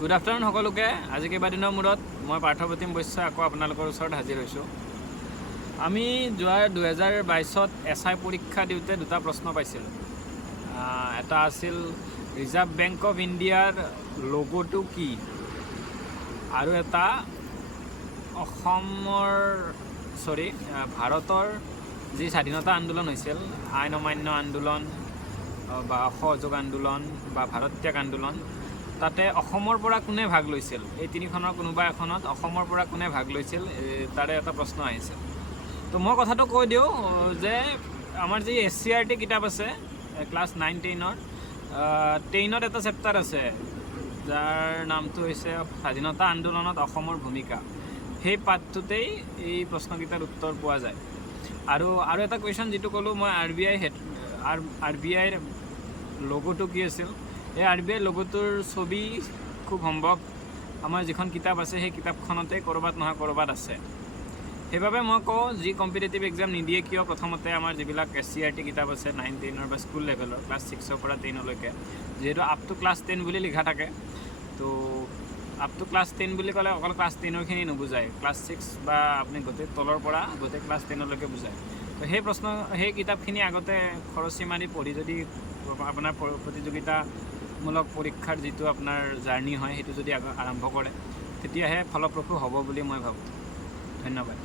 Good afternoon সকলোকে। আজি কেইবাদিনৰ মূৰত মই পাৰ্থপ্ৰতিম বৈশ্য আকৌ আপোনালোকৰ ওচৰত হাজিৰ হৈছোঁ। আমি যোৱা 2022 SI পৰীক্ষা দিওঁতে দুটা প্ৰশ্ন পাইছিলোঁ। এটা আছিল ৰিজাৰ্ভ বেংক অফ ইণ্ডিয়াৰ লগোটো কি, আৰু এটা ভাৰতৰ যি স্বাধীনতা আন্দোলন হৈছিল, আইন অমান্য আন্দোলন বা অসহযোগ আন্দোলন বা ভাৰত ত্যাগ আন্দোলন, তাতে অসমৰ পৰা কোনে ভাগ লৈছিল, এই তিনিখনৰ কোনোবা এখনত অসমৰ পৰা কোনে ভাগ লৈছিল, তাৰে এটা প্ৰশ্ন আহিছে। তো মই কথাটো কৈ দিওঁ যে আমাৰ যি SCERT কিতাপ আছে ক্লাছ 9-10ৰ 10ত এটা চেপ্টাৰ আছে যাৰ নামটো হৈছে স্বাধীনতা আন্দোলনত অসমৰ ভূমিকা। সেই পাঠটোতেই এই প্ৰশ্নকেইটাৰ উত্তৰ পোৱা যায়। আৰু এটা কুৱেশ্যন যিটো ক'লোঁ মই, RBIৰ লগোটো কি আছিল। এই RBI লগোটোৰ ছবি খুব সম্ভৱ আমাৰ যিখন কিতাপ আছে সেই কিতাপখনতে ক'ৰবাত নহয় ক'ৰবাত আছে। সেইবাবে মই কওঁ, যি কম্পিটিটিভ এক্সাম নিদিয়ে কিয়, প্ৰথমতে আমাৰ যিবিলাক SCERT কিতাপ আছে 9-10ৰ বা স্কুল লেভেলৰ ক্লাছ 6ৰ পৰা 10লৈকে, যিহেতু আপ টু ক্লাছ 10 বুলি লিখা থাকে, তো আপ টু ক্লাছ 10 বুলি ক'লে অকল ক্লাছ 10ৰখিনি নুবুজায়, ক্লাছ 6 বা আপুনি গোটেই তলৰ পৰা গোটেই ক্লাছ 10লৈকে বুজায়। তো সেই কিতাপখিনি আগতে খৰচি মাৰি পঢ়ি যদি আপোনাৰ প্ৰতিযোগিতামূলক পৰীক্ষাৰ যিটো আপোনাৰ জাৰ্ণি হয় সেইটো যদি আৰম্ভ কৰে, তেতিয়াহে ফলপ্ৰসূ হ'ব বুলি মই ভাবোঁ। ধন্যবাদ।